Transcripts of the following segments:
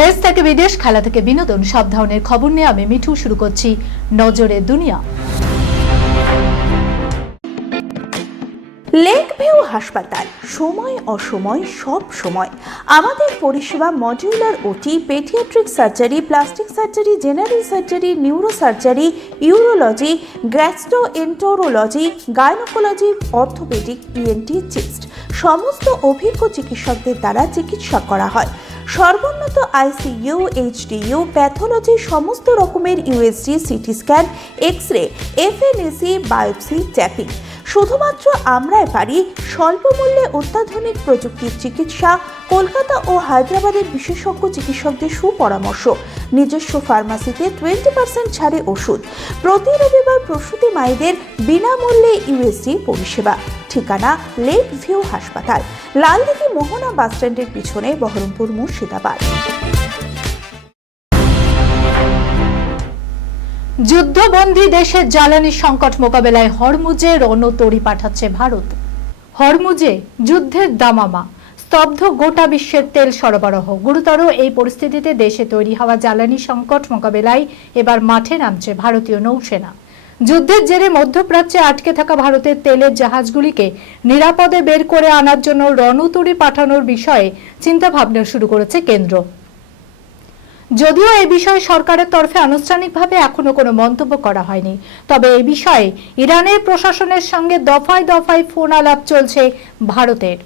দেশ থেকে বিদেশ, খেলা থেকে বিনোদন, সব ধরনের খবর নিয়ে আমি মিঠু শুরু করছি নজরে দুনিয়া। লেক ভিউ হাসপাতাল, সময় অসময় সব সময় আমাদের পরিষেবা modular OT, paediatric surgery, plastic surgery, general surgery, neuro surgery, urology, gastroenterology, gynaecology, orthopaedic, ENT, chest সমস্ত অভিজ্ঞ চিকিৎসকদের দ্বারা চিকিৎসা করা হয়। সর্বোন্নত আইসিইউ, এইচডিইউ, প্যাথোলজি, সমস্ত রকমের USG, CT scan, X ray, FNAC, biopsy, tapping. শুধুমাত্র আমরাই পারি স্বল্প মূল্যে অত্যাধুনিক প্রযুক্তির চিকিৎসা, কলকাতা ও হায়দ্রাবাদের বিশেষজ্ঞ চিকিৎসকদের সুপরামর্শ, নিজস্ব ফার্মাসিতে 20% ছাড়ে ওষুধ, প্রতি রবিবার প্রসূতি মায়েদের বিনামূল্যে ইউএসজি পরিষেবা। ঠিকানা লেক ভিউ হাসপাতাল, লালদিঘি মোহনা বাসস্ট্যান্ডের পিছনে, বহরমপুর, মুর্শিদাবাদ। যুদ্ধবন্দী দেশের জ্বালানি সংকট মোকাবেলায় হরমুজে রণতরী পাঠাচ্ছে ভারত। হরমুজে যুদ্ধের দামামা, স্তব্ধ গোটা বিশ্বের তেল সরবরাহ। গুরুতর এই পরিস্থিতিতে দেশে তৈরি হওয়া জ্বালানি সংকট মোকাবেলায় এবার মাঠে নামছে ভারতীয় নৌসেনা। যুদ্ধের জেরে মধ্যপ্রাচ্যে আটকে থাকা ভারতের তেলের জাহাজগুলিকে নিরাপদে বের করে আনার জন্য রণতরী পাঠানোর বিষয়ে চিন্তাভাবনা শুরু করেছে কেন্দ্র। যদিও এই বিষয়ে সরকারের তরফে আনুষ্ঠানিকভাবে এখনো কোনো মন্তব্য করা হয়নি, তবে এই বিষয়ে ইরানের প্রশাসনের সঙ্গে দফায় দফায় ফোন আলাপ চলছে ভারতের।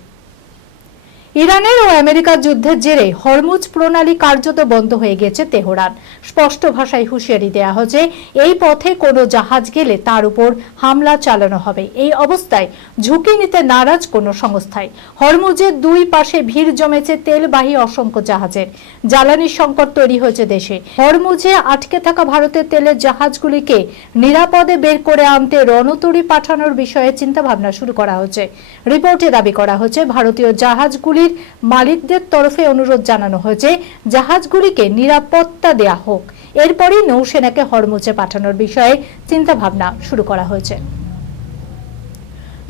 ইরানের ও আমেরিকার যুদ্ধের জেরে হরমুজ প্রণালী কার্যত বন্ধ হয়ে গেছে তেহরান। স্পষ্ট ভাষায় হুঁশিয়ারি দেওয়া হচ্ছে, এই পথে কোনো জাহাজ গেলে তার উপর হামলা চালানো হবে। এই অবস্থায় ঝুঁকি নিতে নারাজ কোনো সংস্থায়। হরমুজের দুই পাশে ভিড় জমেছে তেলবাহী অসংখ্য জাহাজের। জ্বালানি সংকট তৈরি হয়েছে দেশে। হরমুজে আটকে থাকা ভারতের তেলের জাহাজগুলিকে নিরাপদে বের করে আনতে রণতরী পাঠানোর বিষয়ে চিন্তাভাবনা শুরু করা হচ্ছে। রিপোর্টে দাবি করা হচ্ছে, ভারতীয় জাহাজগুলির মালিকদের তরফে অনুরোধ জানানো হয়েছে জাহাজগুলিকে নিরাপত্তা দেয়া হোক। এরপরই নৌসেনাকে হরমুজে পাঠানোর বিষয়ে চিন্তাভাবনা শুরু করা হয়েছে।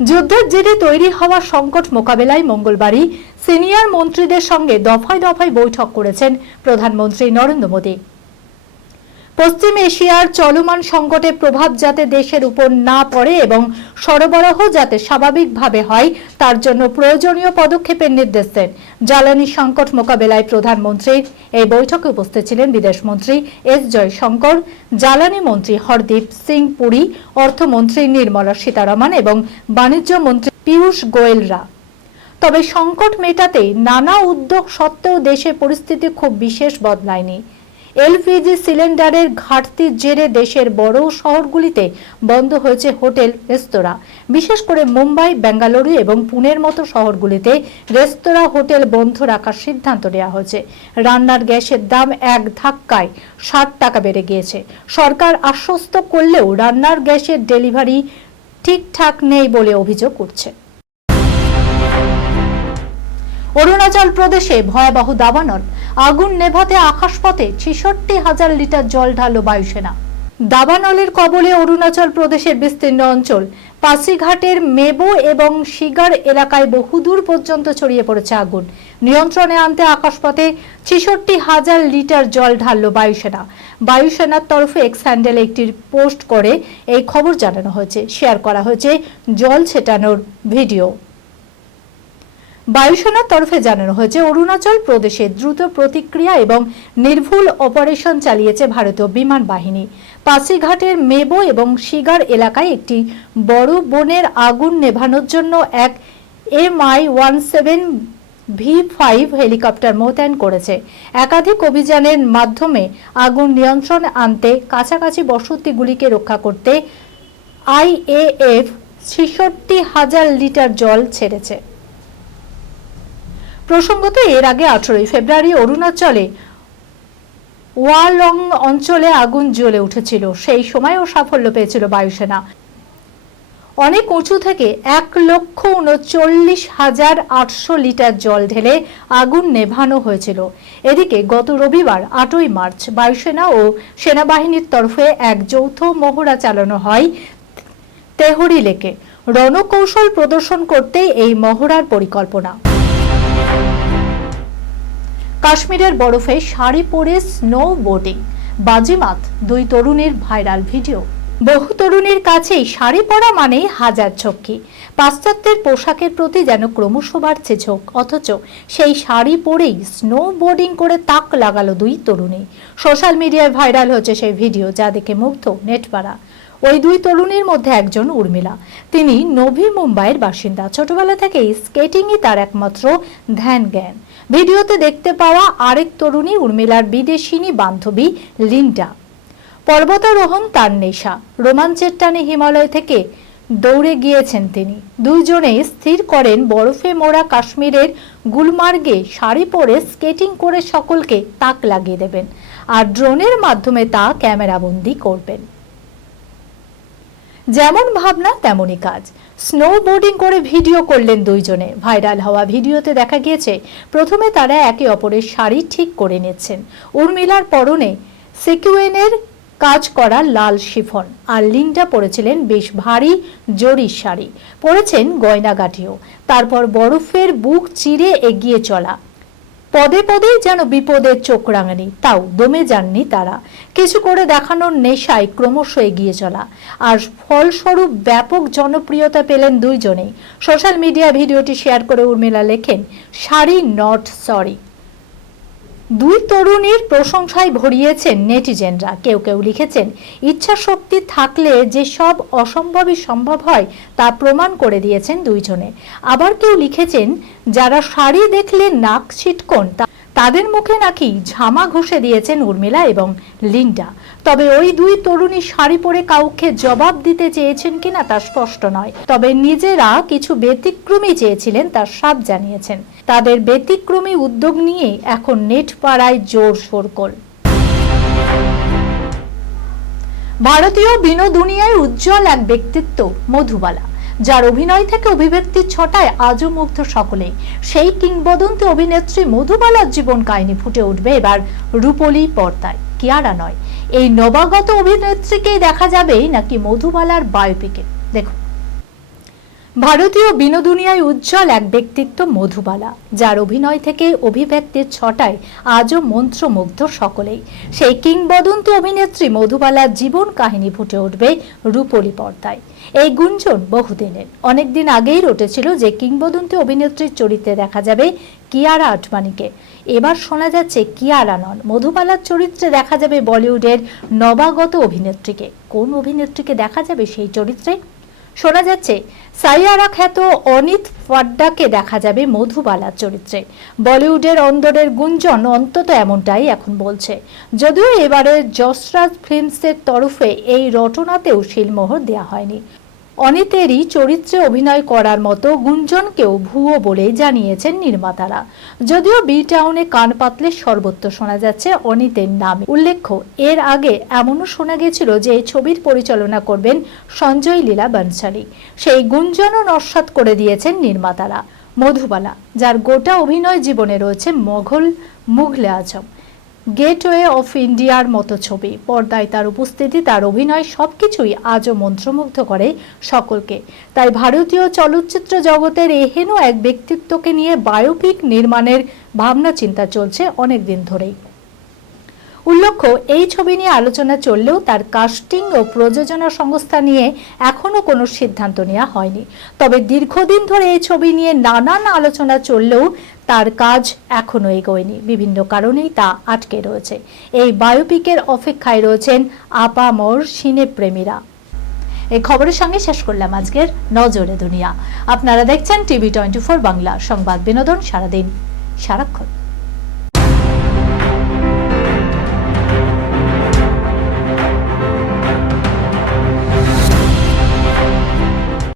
যুদ্ধের জেরে তৈরি হওয়া সংকট মোকাবেলায় মঙ্গলবারই সিনিয়র মন্ত্রীদের সঙ্গে দফায় দফায় বৈঠক করেছেন প্রধানমন্ত্রী নরেন্দ্র মোদী। পশ্চিম এশিয়ার চলমান সংকটের প্রভাব যাতে দেশের উপর না পড়ে এবং সরবরাহ যাতে স্বাভাবিকভাবে হয়, তার জন্য প্রয়োজনীয় পদক্ষেপের নির্দেশ দেন। জ্বালানি সংকট মোকাবেলায় প্রধানমন্ত্রীর এই বৈঠকে উপস্থিত ছিলেন বিদেশমন্ত্রী এস জয়শঙ্কর, জ্বালানি মন্ত্রী হরদীপ সিং পুরী, অর্থমন্ত্রী নির্মলা সীতারমণ এবং বাণিজ্য মন্ত্রী পীযূষ গোয়েলরা। তবে সংকট মেটাতে নানা উদ্যোগ সত্ত্বেও দেশের পরিস্থিতি খুব বিশেষ বদলায়নি। এলপিজি সিলিন্ডারের ঘাটতির জেরে দেশের বড় শহরগুলিতে বন্ধ হয়েছে হোটেল, রেস্তোরাঁ। বিশেষ করে মুম্বাই, বেঙ্গালুরু এবং পুনের মতো শহরগুলিতে রেস্তোরাঁ, হোটেল বন্ধ রাখার সিদ্ধান্ত নেওয়া হয়েছে। রান্নার গ্যাসের দাম এক ধাক্কায় 60 টাকা বেড়ে গিয়েছে। সরকার আশ্বস্ত করলেও রান্নার গ্যাসের ডেলিভারি ঠিকঠাক নেই বলে অভিযোগ উঠছে। অরুণাচল প্রদেশে ভয়াবহ দাবানল, আগুন নেভাতে আকাশপথে 66,000 লিটার জল ঢালল বায়ুসেনা। দাবানলের কবলে অরুণাচল প্রদেশের বিস্তীর্ণ অঞ্চল। পাসিঘাটের মেবো এবং শিগার এলাকায় বহুদূর পর্যন্ত ছড়িয়ে পড়েছে আগুন। নিয়ন্ত্রণে আনতে আকাশপথে 66,000 লিটার জল ঢালল বায়ুসেনা। বায়ুসেনার তরফে এক্স হ্যান্ডেলে একটি পোস্ট করে এই খবর জানানো হয়েছে। শেয়ার করা হয়েছে জল ছেটানোর ভিডিও। বায়ুসেনার তরফে জানানো হয়েছে, অরুণাচল প্রদেশে দ্রুত প্রতিক্রিয়া এবং নির্ভুল অপারেশন চালিয়েছে ভারতীয় বিমান বাহিনী। পাসিঘাটের মেবো এবং শিগার এলাকায় একটি বড় বনের আগুন নেভানোর জন্য এক MI-17 V5 হেলিকপ্টার মোতায়েন করেছে। একাধিক অভিযানের মাধ্যমে আগুন নিয়ন্ত্রণে আনতে কাছাকাছি বসতিগুলিকে রক্ষা করতে IAF 66,000 লিটার জল ছেড়েছে। প্রসঙ্গত, এর আগে 18 ফেব্রুয়ারি অরুণাচলে ওয়ালং অঞ্চলে আগুন জ্বলে উঠেছিল। সেই সময়ও সাফল্য পেয়েছিল বায়ুসেনা। অনেক উঁচু থেকে 1,39,800 লিটার জল ঢেলে আগুন নেভানো হয়েছিল। এদিকে গত রবিবার 8ই মার্চ বায়ুসেনা ও সেনাবাহিনীর তরফে এক যৌথ মহড়া চালানো হয় তেহরি লেকে। রণকৌশল প্রদর্শন করতে এই মহড়ার পরিকল্পনা। কাশ্মীরের বরফে শাড়ি পরে স্নো বোর্ডিং, বাজিমাত দুই তরুণীর ভাইরাল ভিডিও। বহু তরুণীর কাছেই শাড়ি পরা মানেই হাজার ঝক্কি। পাশ্চাত্যের পোশাকের প্রতি যেন ক্রমশ বাড়ছে ঝোঁক, অথচ সেই শাড়ি পরেই স্নো বোর্ডিং করে তাক লাগালো দুই তরুণী। সোশ্যাল মিডিয়ায় ভাইরাল হচ্ছে সেই ভিডিও, যা দেখে মুগ্ধ নেটপাড়া। ওই দুই তরুণীর মধ্যে একজন উর্মিলা। তিনি নভি মুম্বাইয়ের বাসিন্দা। ছোটবেলা থেকেই স্কেটিংই তার একমাত্র ধ্যান জ্ঞান। ভিডিওতে দেখতে পাওয়া আরেক তরুণী উর্মিলার বিদেশিনী বান্ধবী লিন্ডা। পর্বতারোহণ তার নেশা। রোমাঞ্চের টানে হিমালয় থেকে দৌড়ে গিয়েছেন তিনি। দুইজনে স্থির করেন বরফে মোড়া কাশ্মীরের গুলমার্গে শাড়ি পরে স্কেটিং করে সকলকে তাক লাগিয়ে দেবেন, আর ড্রোনের মাধ্যমে তা ক্যামেরাবন্দি করবেন। যেমন ভাবনা তেমনই কাজ। স্নো বোর্ডিং করে ভিডিও করলেন দুইজনে। ভাইরাল হওয়া ভিডিওতে দেখা গিয়েছে প্রথমে তারা একে অপরের শাড়ি ঠিক করে নিচ্ছেন। উর্মিলার পরনে সিকুয়েনের কাজ করা লাল শিফন, আর লিন্ডা পরেছিলেন বেশ ভারী জরির শাড়ি, পরেছেন গয়নাগাটিও। তারপর বরফের বুক চিরে এগিয়ে চলা, পদে পদেই যেন বিপদের চোখ রাঙানি, তাও দমে যাননি তারা। কিছু করে দেখানোর নেশায় ক্রমশ এগিয়ে চলা, আর ফলস্বরূপ ব্যাপক জনপ্রিয়তা পেলেন দুইজনেই। সোশ্যাল মিডিয়া ভিডিওটি শেয়ার করে উর্মিলা লেখেন, শাড়ি নট সরি। দুই তরুণীর প্রশংসায় ভরিয়েছেন নেটিজেনরা। কেউ কেউ লিখেছেন, ইচ্ছা শক্তি থাকলে যে সব অসম্ভবই সম্ভব হয় তা প্রমাণ করে দিয়েছেন দুইজনে। আবার কেউ লিখেছেন, যারা শাড়ি দেখলে নাক ছিটকন তাদের মুখে নাকি ঝামা ঘষে দিয়েছেন উর্মিলা এবং লিন্ডা। তবে ওই দুই তরুণী শাড়ি পরে কাউকে জবাব দিতে চেয়েছেন কিনা তা স্পষ্ট নয়। তবে নিজেরা কিছু ব্যতিক্রমী চেয়েছিলেন তা সাফ জানিয়েছেন। তাদের ব্যতিক্রমী উদ্যোগ নিয়ে এখন নেট পাড়ায় জোর শোরগোল। ভারতীয় বিনোদুনিয়ায় উজ্জ্বল এক ব্যক্তিত্ব মধুবালা, যার অভিনয় থেকে অভিব্যক্তির ছটায় আজও মুগ্ধ সকলেই। সেই কিংবদন্তি অভিনেত্রী মধুবালার জীবন কাহিনী ফুটে উঠবে এবার রূপলী পর্দায়। কিয়ারা নয়, এই নবাগত অভিনেত্রীকেই দেখা যাবে নাকি মধুবালার বায়োপিকে। দেখুন, ভারতীয় বিনোদুনিয়ায় উজ্জ্বল এক ব্যক্তিত্ব মধুবালা, যার অভিনয় থেকে অভিব্যক্তির ছটায় আজও মন্ত্রমুগ্ধ সকলেই। সেই কিংবদন্তি অভিনেত্রী মধুবালার জীবন কাহিনী ফুটে উঠবে রূপলী পর্দায়। এই গুঞ্জন বহুদিনের। অনেকদিন আগেই রটেছিল যে কিংবদন্তি অভিনেত্রীর চরিত্রে দেখা যাবে কিয়ারা আডবাণীকে। এবার শোনা যাচ্ছে কিয়ারা নন, মধুবালার চরিত্রে দেখা যাবে বলিউডের নবাগত অভিনেত্রীকে। কোন অভিনেত্রীকে দেখা যাবে সেই চরিত্রে? শোনা যাচ্ছে সাইয়ারা খ্যাত অনিত ফাড্ডাকে দেখা যাবে মধুবালার চরিত্রে। বলিউডের অন্দরের গুঞ্জন অন্তত এমনটাই এখন বলছে। যদিও এবারে যশরাজ ফিল্মসের তরফে এই রটনাতেও শিলমোহর দেওয়া হয়নি। অনিতেরই চরিত্রে অভিনয় করার মতো গুঞ্জনকেও ভুয়ো বলে জানিয়েছেন নির্মাতারা। যদিও বি টাউনে কান পাতলে সর্বত্র শোনা যাচ্ছে অনিতের নামে। উল্লেখ্য, এর আগে এমনও শোনা গেছিল যে এই ছবির পরিচালনা করবেন সঞ্জয় লীলা বনশালী। সেই গুঞ্জনও নস্যাৎ করে দিয়েছেন নির্মাতারা। মধুবালা, যার গোটা অভিনয় জীবনে রয়েছে মুঘলে আজম, গেটওয়ে অফ ইন্ডিয়ার মতো ছবি। পর্দায় তার উপস্থিতি, তার অভিনয় সবকিছুই আজও মন্ত্রমুগ্ধ করে সকলকে। তাই ভারতীয় চলচ্চিত্র জগতের এহেন এক ব্যক্তিত্বকে নিয়ে বায়োপিক নির্মাণের ভাবনা চিন্তা চলছে অনেকদিন ধরেই। উল্লেখ্য, এই ছবি নিয়ে আলোচনা চললেও তার কাস্টিং ও প্রযোজনা সংস্থা নিয়ে এখনো কোনো সিদ্ধান্ত নেওয়া হয়নি। তবে দীর্ঘদিন ধরে এই ছবি নিয়ে নানান আলোচনা চললেও তার কাজ এখনো এগোয়নি। বিভিন্ন কারণেই তা আটকে রয়েছে। এই বায়োপিকের অপেক্ষায় রয়েছেন আপামর সিনেপ্রেমীরা। এই খবরের সঙ্গে শেষ করলাম আজকের নজরে দুনিয়া। আপনারা দেখছেন টিভি 24 বাংলা, সংবাদ বিনোদন সারাদিন সারাক্ষণ।